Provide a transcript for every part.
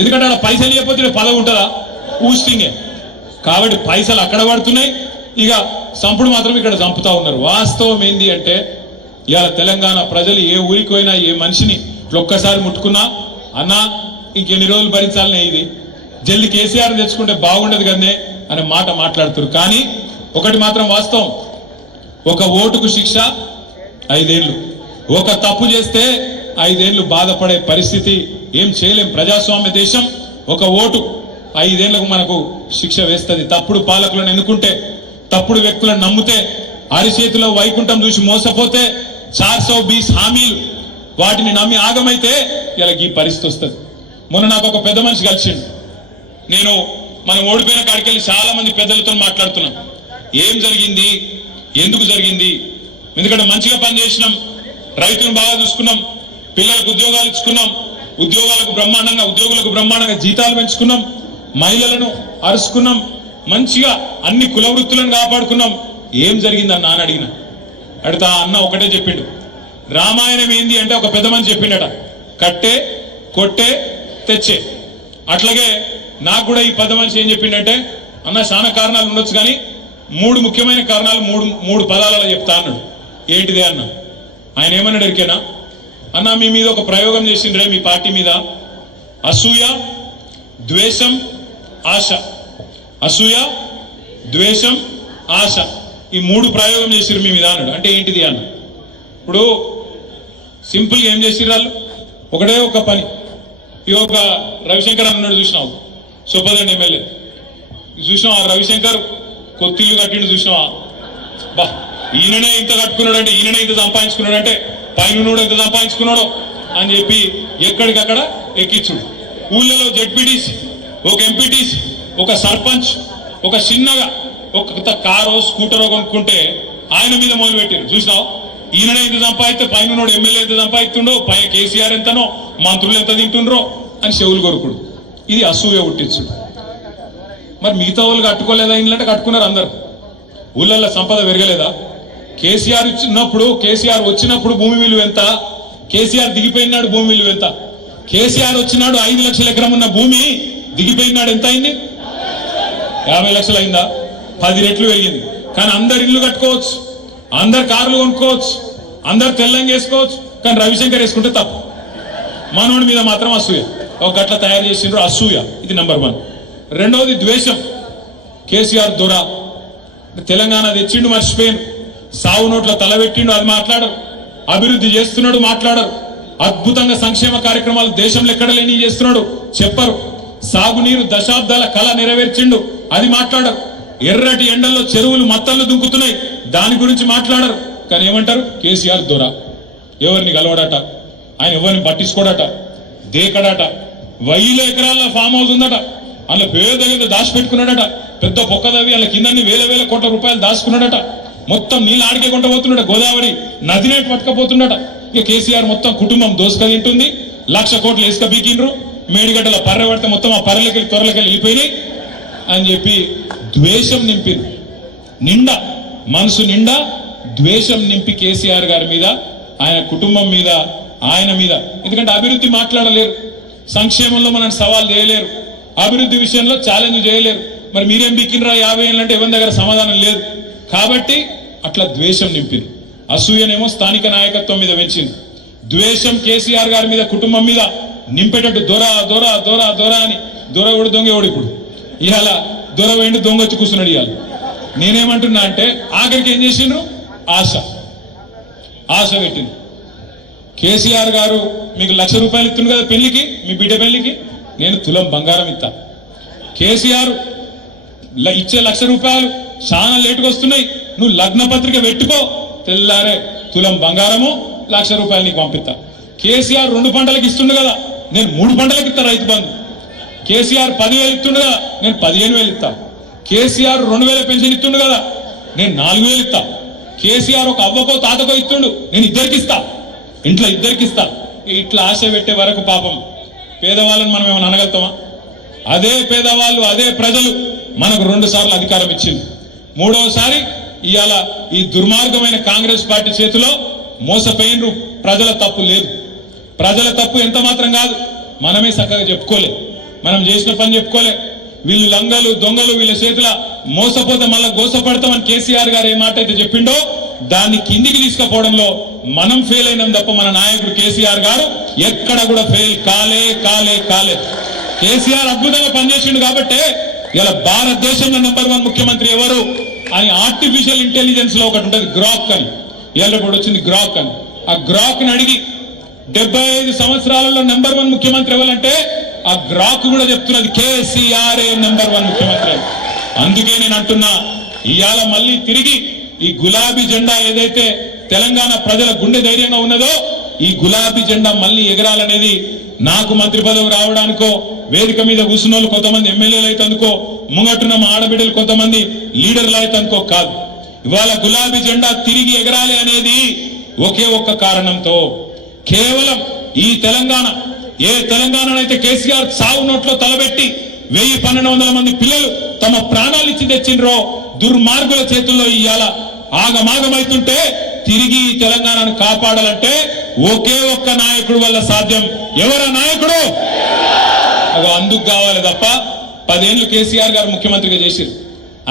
ఎందుకంటే అక్కడ పైసలు ఇవ్వకపోతే పదవి ఉంటుందా? ఊస్టింగే. కాబట్టి పైసలు అక్కడ పడుతున్నాయి, ఇక సంపుడు మాత్రం ఇక్కడ చంపుతా ఉన్నారు. వాస్తవం ఏంది అంటే ఇవాళ తెలంగాణ ప్రజలు ఏ ఊరికి పోయినా ఏ మనిషిని ఒక్కసారి ముట్టుకున్నా అన్నా ఇంకెన్ని రోజులు భరించాలనే, ఇది జల్ది కేసీఆర్ తెచ్చుకుంటే బాగుండదు కదనే అనే మాట మాట్లాడుతున్నారు. కానీ ఒకటి మాత్రం వాస్తవం, ఒక ఓటుకు శిక్ష 5 ఏళ్ళు, ఒక తప్పు చేస్తే 5 ఏళ్ళు బాధపడే పరిస్థితి. ఏం చేయలేం. ప్రజాస్వామ్య దేశం. ఒక ఓటు 5 ఏళ్లకు మనకు శిక్ష వేస్తుంది. తప్పుడు పాలకులను ఎన్నుకుంటే, తప్పుడు వ్యక్తులను నమ్మితే, అరిచేతిలో వైకుంఠం చూసి మోసపోతే, 420 హామీలు వాటిని నమ్మి ఆగమైతే ఇలా ఈ పరిస్థితి వస్తుంది. మొన్న నాకు ఒక పెద్ద మనిషి కలిసిండు. నేను మనం ఓడిపోయిన కాడికెళ్ళి చాలా మంది పెద్దలతో మాట్లాడుతున్నాం. ఏం జరిగింది, ఎందుకు జరిగింది? ఎందుకంటే మంచిగా పనిచేసినాం, రైతులను బాగా చూసుకున్నాం, పిల్లలకు ఉద్యోగాలు ఇచ్చుకున్నాం, ఉద్యోగులకు బ్రహ్మాండంగా జీతాలు పెంచుకున్నాం, మహిళలను అరుచుకున్నాం, మంచిగా అన్ని కుల వృత్తులను కాపాడుకున్నాం. ఏం జరిగింది అన్న అని అడిగిన. అడిగితే అన్న ఒకటే చెప్పిండు, రామాయణం ఏంది అంటే ఒక పెద్ద మనిషి చెప్పిండట, కట్టే కొట్టే తెచ్చే. అట్లాగే నాకు కూడా ఈ పెద్ద మనిషి ఏం చెప్పిండంటే, అన్న చాలా కారణాలు ఉండొచ్చు కానీ 3 ముఖ్యమైన కారణాలు మూడు పదాలలో చెప్తా అన్నాడు. ఏంటిదే అన్న? ఆయన ఏమన్నాడు ఎరికేనా? అన్న మీ మీద ఒక ప్రయోగం చేసిండ్రే మీ పార్టీ మీద, అసూయ, ద్వేషం, ఆశ. అసూయ, ద్వేషం, ఆశ, ఈ 3 ప్రయోగం చేసిర్రు మీ మీద అన్నాడు. అంటే ఏంటిది అన్న? ఇప్పుడు సింపుల్గా ఏం చేసిర్రు వాళ్ళు? ఒకటే ఒక పని. ఈ ఒక రవిశంకర్ అన్నాడు, చూసినావు సోపదండి ఎమ్మెల్యే, చూసినావు ఆ రవిశంకర్ కొత్తిల్లు కట్టిండు, చూసినావా? బా ఈయననే ఇంత కట్టుకున్నాడంటే, ఈయననే ఇంత సంపాదించుకున్నాడంటే పైన ఎంత సంపాదించుకున్నాడో అని చెప్పి ఎక్కడికక్కడ ఎక్కించుడు. ఊళ్ళలో జెడ్పీటీసీ, ఒక ఎంపీటీసీ, ఒక సర్పంచ్, ఒక చిన్నగా ఒక కారో స్కూటరో కొనుక్కుంటే ఆయన మీద మొదలు పెట్టారు. చూసినావు ఈయననే ఎంత సంపాదిస్తే పైన ఎమ్మెల్యే ఎంత సంపాదిస్తుండో, పై కేసీఆర్ ఎంతనో, మంత్రులు ఎంత తింటుండ్రో అని చెవులు కొరుకుడు. ఇది అసూయ పుట్టించుడు. మరి మిగతా వాళ్ళు కట్టుకోలేదా? ఇండ్లంటే కట్టుకున్నారు అందరు. ఊళ్ళల్లో సంపద పెరగలేదా? కేసీఆర్ వచ్చినప్పుడు భూమి విలువ ఎంత? కేసీఆర్ దిగిపోయినాడు భూమి విలువ ఎంత? కేసీఆర్ వచ్చినాడు 5 లక్షల ఎకరం ఉన్న భూమి దిగిపోయినాడు ఎంత అయింది? 50 లక్షలు అయిందా? 10 రెట్లు పెరిగింది. కానీ అందరు ఇల్లు కట్టుకోవచ్చు, అందరు కార్లు కొనుక్కోవచ్చు, అందరు తెల్లంగా వేసుకోవచ్చు, కానీ రవిశంకర్ వేసుకుంటే తప్పు. మనోడి మీద మాత్రం అసూయ. ఒక గట్ల తయారు చేసిండ్రు అసూయ. ఇది నెంబర్ 1. రెండవది ద్వేషం. కేసీఆర్ దొర తెలంగాణ తెచ్చిండు, మర్చిపోయాను. సావు నోట్ల తలబెట్టిండు, అది మాట్లాడరు. అభివృద్ధి చేస్తున్నాడు, మాట్లాడరు. అద్భుతంగా సంక్షేమ కార్యక్రమాలు దేశంలో ఎక్కడ లేని చేస్తున్నాడు, చెప్పరు. సాగునీరు దశాబ్దాల కళ నెరవేర్చిండు, అది మాట్లాడరు. ఎర్రటి ఎండల్లో చెరువులు మత్తళ్ళు దుంకుతున్నాయి, దాని గురించి మాట్లాడరు. కానీ ఏమంటారు? కేసీఆర్ దొర. ఎవరిని కలవడట, ఆయన ఎవరిని పట్టించుకోడట, దేకడట. 1000 ఎకరాల ఫామ్ హౌస్ ఉందట, అందులో పేద దాచిపెట్టుకున్నాడట. పెద్ద పొక్కదవి వాళ్ళ కిందన్ని వేల కోట్ల రూపాయలు దాచుకున్నాడట. మొత్తం నీళ్ళు ఆడికే కొంటపోతున్నాడు, గోదావరి నదినే పట్టుకపోతున్నాడట. ఇక కేసీఆర్ మొత్తం కుటుంబం దోసుక తింటుంది. 1,00,000 కోట్లు ఇసుక బీకిండ్రు, మేడిగడ్డల పర్రె పడితే మొత్తం ఆ పర్రెలకి త్వరలకి వెళ్ళిపోయినాయి అని చెప్పి ద్వేషం నింపింది. నిండా మనసు నిండా ద్వేషం నింపి కేసీఆర్ గారి మీద, ఆయన కుటుంబం మీద, ఆయన మీద. ఎందుకంటే అభివృద్ధి మాట్లాడలేరు, సంక్షేమంలో మనం సవాల్ చేయలేరు, అభివృద్ధి విషయంలో ఛాలెంజ్ చేయలేరు. మరి మీరేం బీకినరా 50 ఏళ్ళు అంటే ఎవరి దగ్గర సమాధానం లేదు. కాబట్టి అట్లా ద్వేషం నింపింది. అసూయనేమో స్థానిక నాయకత్వం మీద పెంచింది. ద్వేషం కేసీఆర్ గారి మీద, కుటుంబం మీద నింపేటట్టు దొర దొర దొర దొర అని. దొర ఎవడు దొంగ ఎవడు? ఇప్పుడు ఇవాళ దొర వేండి దొంగ వచ్చి కూర్చున్నాడు. ఇవాళ నేనేమంటున్నా అంటే ఆఖరికి ఏం చేసిండ్రు? ఆశ పెట్టింది. కేసీఆర్ గారు మీకు 1,00,000 రూపాయలు ఇస్తుంది కదా పెళ్లికి, మీ బిడ్డ పెళ్లికి, నేను తులం బంగారం ఇస్తా. కేసీఆర్ ఇచ్చే 1,00,000 రూపాయలు చాలా లేటుగా వస్తున్నాయి, నువ్వు లగ్న పత్రిక పెట్టుకో, తెల్లారే తులం బంగారము 1,00,000 రూపాయలు నీకు పంపిస్తా. కేసీఆర్ 2 పంటలకు ఇస్తుండు కదా, నేను 3 పంటలకు ఇస్తా రైతు బంధు. కేసీఆర్ 10,000 ఇస్తుండు కదా, నేను 15,000 ఇస్తా. కేసీఆర్ 2,000 పెన్షన్ ఇస్తుండు కదా, నేను 4,000 ఇస్తా. కేసీఆర్ ఒక అవ్వకో తాతకో ఇస్తుండు, నేను ఇద్దరికి ఇస్తా, ఇంట్లో ఇద్దరికి ఇస్తా. ఇట్లా ఆశ పెట్టే వరకు పాపం పేదవాళ్ళని మనం ఏమైనా అనగలుగుతామా? అదే పేదవాళ్ళు, అదే ప్రజలు మనకు 2 సార్లు అధికారం ఇచ్చింది. 3వసారి ఇవాళ ఈ దుర్మార్గమైన కాంగ్రెస్ పార్టీ చేతిలో మోసపోయినరు. ప్రజల తప్పు లేదు, ప్రజల తప్పు ఎంత మాత్రం కాదు, మనమే చక్కగా చెప్పుకోలేదు. మనం చేసిన పని చెప్పుకోలే. వీళ్ళు లంగలు దొంగలు, వీళ్ళ చేతుల మోసపోతే మళ్ళా గోసపడతామని కేసీఆర్ గారు ఏ మాట అయితే చెప్పిండో దాన్ని కిందికి తీసుకుపోవడంలో మనం ఫెయిల్ అయినాం తప్ప మన నాయకుడు కేసీఆర్ గారు ఎక్కడ కూడా ఫెయిల్ కాలే. కేసీఆర్ అద్భుతంగా పనిచేసిండు కాబట్టే ఇలా భారతదేశంలో నంబర్ 1 ముఖ్యమంత్రి ఎవరు అని ఆర్టిఫిషియల్ ఇంటెలిజెన్స్ లో ఒకటి ఉంటుంది, గ్రాక్ అని. ఇవాళ కూడా వచ్చింది గ్రాక్ అని. ఆ గ్రాక్ ని అడిగి 75 సంవత్సరాలలో నంబర్ 1 ముఖ్యమంత్రి ఎవరంటే ఆ గ్రాక్ కూడా చెప్తున్నది కేసీఆర్ నంబర్ 1 ముఖ్యమంత్రి. అందుకే నేను అంటున్నా, ఇవాళ మళ్ళీ తిరిగి ఈ గులాబీ జెండా ఏదైతే తెలంగాణ ప్రజల గుండె ధైర్యంగా ఉన్నదో ఈ గులాబీ జెండా మళ్ళీ ఎగరాలనేది నాకు మంత్రి పదవి రావడానికో, వేదిక మీద కూర్చున్న కొంతమంది ఎమ్మెల్యేలు అయితే అనుకో, ముంగట్టున్న మా ఆడబిడ్డలు కొంతమంది లీడర్లు అయితే అనుకో కాదు. ఇవాళ గులాబీ జెండా తిరిగి ఎగరాలి అనేది ఒకే ఒక్క కారణంతో, కేవలం ఈ తెలంగాణ, ఏ తెలంగాణనైతే కేసీఆర్ సాగు నోట్లో తలబెట్టి 1000-1200 మంది పిల్లలు తమ ప్రాణాలు ఇచ్చి తెచ్చిండ్రో దుర్మార్గుల చేతుల్లో ఇవాళ ఆగమాగమైతుంటే తిరిగి ఈ తెలంగాణను కాపాడాలంటే ఒకే ఒక్క నాయకుడు వల్ల సాధ్యం. ఎవరా నాయకుడు? అందుకు కావాలి తప్ప 10 ఏళ్ళు కేసీఆర్ గారు ముఖ్యమంత్రిగా చేసిరు.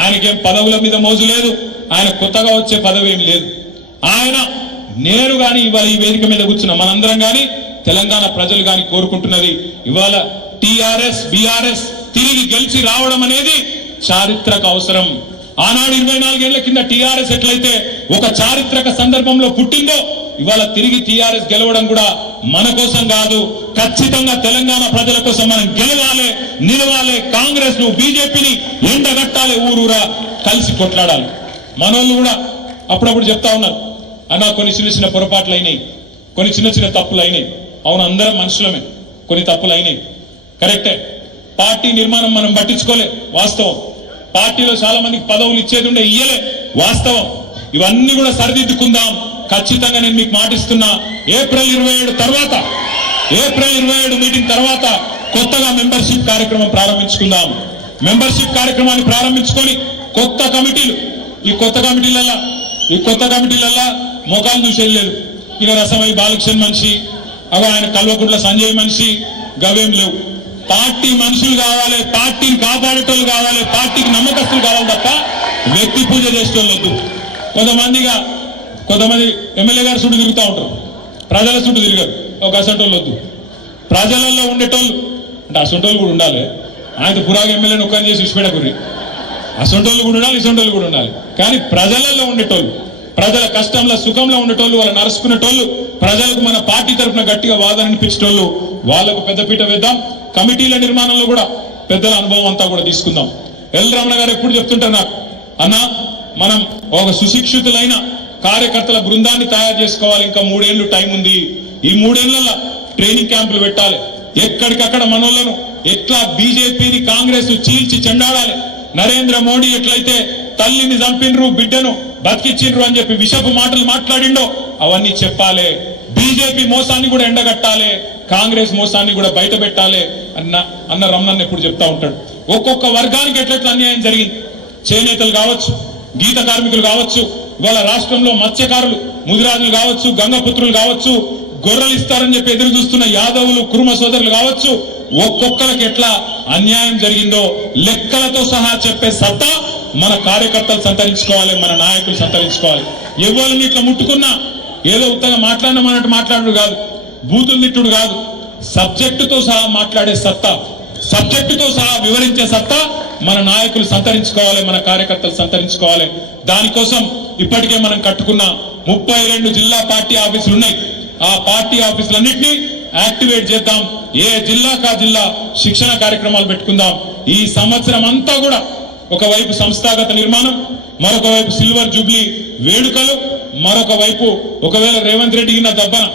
ఆయనకేం పదవుల మీద మోజు లేదు, ఆయన కొత్తగా వచ్చే పదవి ఏం లేదు. ఆయన నేరు గాని ఇవాళ ఈ వేదిక మీద కూర్చున్న మనందరం గాని తెలంగాణ ప్రజలు గాని కోరుకుంటున్నది ఇవాళ టిఆర్ఎస్ బిఆర్ఎస్ తిరిగి గెలిచి రావడం అనేది చారిత్రక అవసరం. ఆనాడు 24 ఏళ్ల కింద టిఆర్ఎస్ ఎట్లయితే ఒక చారిత్రక సందర్భంలో పుట్టిందో ఇవాళ తిరిగి టిఆర్ఎస్ గెలవడం కూడా మన కోసం కాదు, ఖచ్చితంగా తెలంగాణ ప్రజల కోసం మనం గెలవాలి, నిలవాలి. కాంగ్రెస్ ను బీజేపీని ఎండగట్టాలి, ఊరూరా కలిసి కొట్లాడాలి. మనోళ్ళు కూడా అప్పుడప్పుడు చెప్తా ఉన్నారు, అన్న కొన్ని చిన్న పొరపాట్లు అయినాయి, కొన్ని చిన్న తప్పులు అయినాయి. అవును, అందరం మనుషులమే, కొన్ని తప్పులు అయినాయి, కరెక్టే. పార్టీ నిర్మాణం మనం పట్టించుకోలే, వాస్తవం. పార్టీలో చాలా మందికి పదవులు ఇచ్చేది ఉండే, ఇయ్యలే, వాస్తవం. ఇవన్నీ కూడా సరిదిద్దుకుందాం. ఖచ్చితంగా నేను మీకు మాటిస్తున్నా, ఏప్రిల్ 27 మీటింగ్ తర్వాత కొత్తగా మెంబర్షిప్ కార్యక్రమం ప్రారంభించుకుందాం. మెంబర్షిప్ కార్యక్రమాన్ని ప్రారంభించుకొని కొత్త కమిటీలు, ఈ కొత్త కమిటీలల్లా మొఖాలు చూసేది లేదు. ఇక రసమై బాలకృష్ణ మనిషి, ఆయన కల్వకుంట్ల సంజయ్ మనిషి, గవేం లేవు. పార్టీ మనుషులు కావాలి, పార్టీని కాపాడేటోళ్ళు కావాలి, పార్టీకి నమ్మకస్తులు కావాలి తప్ప వ్యక్తి పూజ చేసేటోళ్ళు వద్దు. కొంతమంది ఎమ్మెల్యే గారు చుట్టూ తిరుగుతూ ఉంటారు, ప్రజల చుట్టూ తిరిగారు. ఒక అసంటోళ్ళు వద్దు. ప్రజలలో ఉండేటోళ్ళు అంటే అసంటోళ్ళు కూడా ఉండాలి. ఆయన పురాగ ఎమ్మెల్యేని ఒక్కని చేసి విడిచిపెట్టకూరి. అసంటోళ్ళు కూడా ఉండాలి, ఇసంటోళ్ళు కూడా ఉండాలి. కానీ ప్రజలలో ఉండేటోళ్ళు, ప్రజల కష్టంలో సుఖంలో ఉండేటోళ్ళు, వాళ్ళు నరుచుకునేటోళ్ళు, ప్రజలకు మన పార్టీ తరఫున గట్టిగా వాదన అనిపించేటోళ్ళు, వాళ్లకు పెద్దపీట వేద్దాం. కమిటీల నిర్మాణంలో కూడా పెద్దల అనుభవం అంతా కూడా తీసుకుందాం. ఎల్ రమణ గారు ఎప్పుడు చెప్తుంటారు నాకు, అన్న మనం ఒక సుశిక్షితులైన కార్యకర్తల బృందాన్ని తయారు చేసుకోవాలి, ఇంకా 3 ఏళ్ళు టైం ఉంది. ఈ 3 ఏళ్లలో ట్రైనింగ్ క్యాంపులు పెట్టాలి. ఎక్కడికక్కడ మనోళ్లను ఎట్లా బీజేపీని కాంగ్రెస్ చీల్చి చెండాడాలి. నరేంద్ర మోడీ ఎట్లయితే తల్లిని చంపినరు, బిడ్డను బతికిచ్చిండ్రు అని చెప్పి విషపు మాటలు మాట్లాడిండో అవన్నీ చెప్పాలి. బీజేపీ మోసాన్ని కూడా ఎండగట్టాలి, కాంగ్రెస్ మోసాన్ని కూడా బయట పెట్టాలి అన్న రమణన్ ఎప్పుడు చెప్తా ఉంటాడు. ఒక్కొక్క వర్గానికి ఎట్లెట్లా అన్యాయం జరిగింది. చేనేతలు కావచ్చు, గీత కార్మికులు కావచ్చు, ఇవాళ రాష్ట్రంలో మత్స్యకారులు, ముదిరాజులు కావచ్చు, గంగపుత్రులు కావచ్చు, గొర్రెలు ఇస్తారని చెప్పి ఎదురు చూస్తున్న యాదవులు, కురుమ సోదరులు కావచ్చు, ఒక్కొక్కరికి ఎట్లా అన్యాయం జరిగిందో లెక్కలతో సహా చెప్పే సత్తా మన కార్యకర్తలు సంతరించుకోవాలి, మన నాయకులు సంతరించుకోవాలి. ఎవరిని ఇట్లా ముట్టుకున్నా ఏదో ఉత్తగా మాట్లాడమన్నట్టు మాట్లాడు కాదు, బూతులు తిట్టుడు కాదు, సబ్జెక్టుతో సహా మాట్లాడే సత్తా, సబ్జెక్టుతో సహా వివరించే సత్తా మన నాయకులు సంతరించుకోవాలి, మన కార్యకర్తలు సంతరించుకోవాలి. దానికోసం ఇప్పటికే మనం కట్టుకున్న 32 జిల్లా పార్టీ ఆఫీసులు ఉన్నాయి. ఆ పార్టీ ఆఫీసులన్నింటినీ యాక్టివేట్ చేద్దాం. ఏ జిల్లాకా జిల్లా శిక్షణ కార్యక్రమాలు పెట్టుకుందాం. ఈ సంవత్సరం అంతా కూడా ఒకవైపు సంస్థాగత నిర్మాణం, మరొక వైపు సిల్వర్ జూబ్లీ వేడుకలు, మరొక వైపు ఒకవేళ రేవంత్ రెడ్డికి నా దబ్బన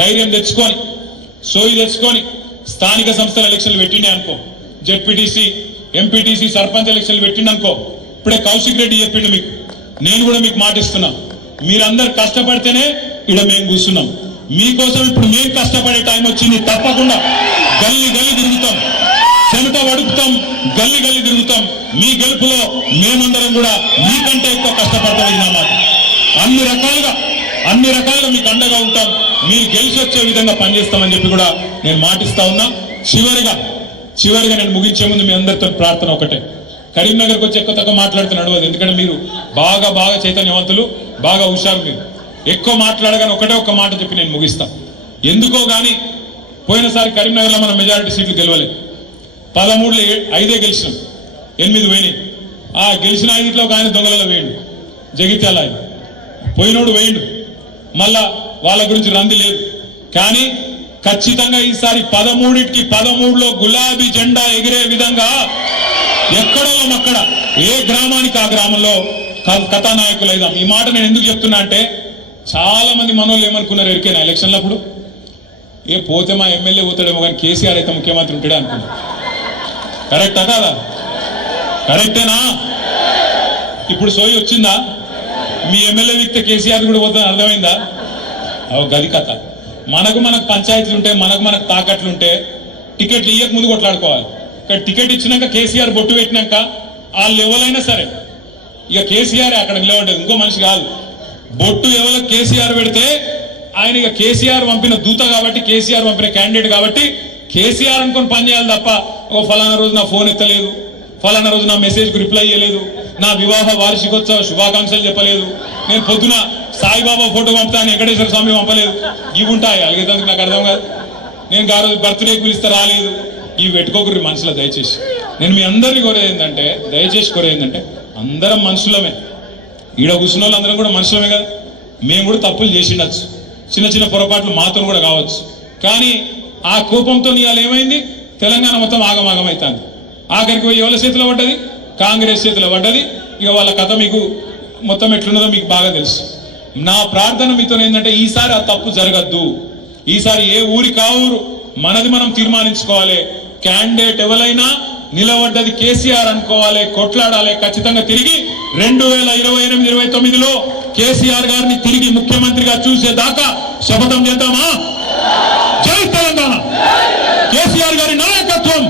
ధైర్యం తెచ్చుకొని, సోయి తెచ్చుకొని స్థానిక సంస్థల ఎలక్షన్లు పెట్టిండే అనుకో, జెడ్పీటీసీ, ఎంపీటీసీ, సర్పంచ్ ఎలక్షన్లు పెట్టిండి అనుకో. ఇప్పుడే కౌశిక్ రెడ్డి చెప్పిండు మీకు, నేను కూడా మీకు మాటిస్తున్నా, మీరందరు కష్టపడితేనే ఇక్కడ మేము కూర్చున్నాం. మీకోసం ఇప్పుడు మేము కష్టపడే టైం వచ్చింది. తప్పకుండా గల్లి తిరుగుతాం, చెమట వడుపుతాం, గల్లి తిరుగుతాం. మీ గెలుపులో మేమందరం కూడా మీకంటే ఎక్కువ కష్టపడతాం. మాట అన్ని రకాలుగా మీకు అండగా ఉంటాం. మీరు గెలిచి వచ్చే విధంగా పనిచేస్తామని చెప్పి కూడా నేను మాటిస్తా ఉన్నా. చివరిగా నేను ముగించే ముందు మీ అందరితో ప్రార్థన ఒకటే. కరీంనగర్కి వచ్చి ఎక్కువ తక్కువ మాట్లాడుతున్నాడు అది, ఎందుకంటే మీరు బాగా చైతన్యవంతులు, బాగా హుషారు. మీరు ఎక్కువ మాట్లాడగానే ఒకటే ఒక్క మాట చెప్పి నేను ముగిస్తా. ఎందుకో గానీ పోయినసారి కరీంనగర్లో మనం మెజారిటీ సీట్లు గెలవలేదు. 13లో 5 గెలిచినాం, 8 పోయినాయి. ఆ గెలిచిన 5లో ఒక ఆయన దొంగలలో వేయండు, జగిత్యాల ఆయన పోయినోడు వేయండు. మళ్ళా వాళ్ళ గురించి రంది లేదు. కానీ ఖచ్చితంగా ఈసారి 13కి 13లో గులాబీ జెండా ఎగిరే విధంగా ఎక్కడో అక్కడ ఏ గ్రామానికి ఆ గ్రామంలో కథానాయకులు అయిదాం. ఈ మాట నేను ఎందుకు చెప్తున్నా అంటే చాలా మంది మనోళ్ళు ఏమనుకున్నారు ఎరికైనా ఎలక్షన్లప్పుడు, ఏ పోతే మా ఎమ్మెల్యే పోతాడేమో కానీ కేసీఆర్ అయితే ముఖ్యమంత్రి ఉంటాడే అనుకున్నారు. కరెక్టా కాదా? కరెక్టేనా? ఇప్పుడు సోయి వచ్చిందా? మీ ఎమ్మెల్యే వ్యక్తి కేసీఆర్ కూడా పోతుందని అర్థమైందా? గది కథ. మనకు పంచాయతీలు ఉంటే, మనకు తాకట్లు ఉంటే టికెట్లు ఇయ్యక ముందు కొట్లాడుకోవాలి. కానీ టికెట్ ఇచ్చినాక కేసీఆర్ బొట్టు పెట్టినాక వాళ్ళు ఎవరైనా సరే ఇక కేసీఆర్ అక్కడ నిలబడ్డది, ఇంకో మనిషి కాదు. బొట్టు ఎవరికి కేసీఆర్ పెడితే ఆయన ఇక కేసీఆర్ పంపిన దూత కాబట్టి, కేసీఆర్ పంపిన క్యాండిడేట్ కాబట్టి కేసీఆర్ అనుకొని పనిచేయాలి తప్ప ఒక ఫలానా రోజు నా ఫోన్ ఎత్తలేదు, ఫలానా రోజు నా మెసేజ్కి రిప్లై ఇవ్వలేదు, నా వివాహ వార్షికోత్సవ శుభాకాంక్షలు చెప్పలేదు, నేను పొద్దున సాయిబాబా ఫోటో పంపుతాను వెంకటేశ్వర స్వామి పంపలేదు, ఇవి ఉంటాయి. అలాగేందుకు నాకు అర్థం కాదు. నేను ఆ రోజు బర్త్డేకి పిలిస్తే రాలేదు, ఇవి పెట్టుకోకూడదు మనసులో. దయచేసి నేను మీ అందరినీ కోరేది ఏంటంటే, అందరం మనుషులమే. ఈడ కూర్చున్న వాళ్ళు అందరం కూడా మనుషులమే కదా. మేము కూడా తప్పులు చేసిండొచ్చు, చిన్న పొరపాట్లు మాతో కూడా కావచ్చు. కానీ ఆ కోపంతో ఇవాళ ఏమైంది, తెలంగాణ మొత్తం ఆగమాగమైతుంది. ఆఖరికి పోయి ఎవరి చేతిలో పడ్డది, కాంగ్రెస్ చేతిలో పడ్డది. ఇక వాళ్ళ కథ మీకు మొత్తం ఎట్లున్నదో మీకు బాగా తెలుసు. నా ప్రార్థన మీతో ఏంటంటే ఈసారి ఆ తప్పు జరగద్దు. ఈసారి ఏ ఊరి కావురు మనది మనం తీర్మానించుకోవాలి. క్యాండిడేట్ ఎవరైనా నిలబడ్డది కేసీఆర్ అనుకోవాలి, కొట్లాడాలి. ఖచ్చితంగా తిరిగి 2028-29లో కేసీఆర్ గారిని తిరిగి ముఖ్యమంత్రిగా చూసేదాకా శపథం చేద్దామా?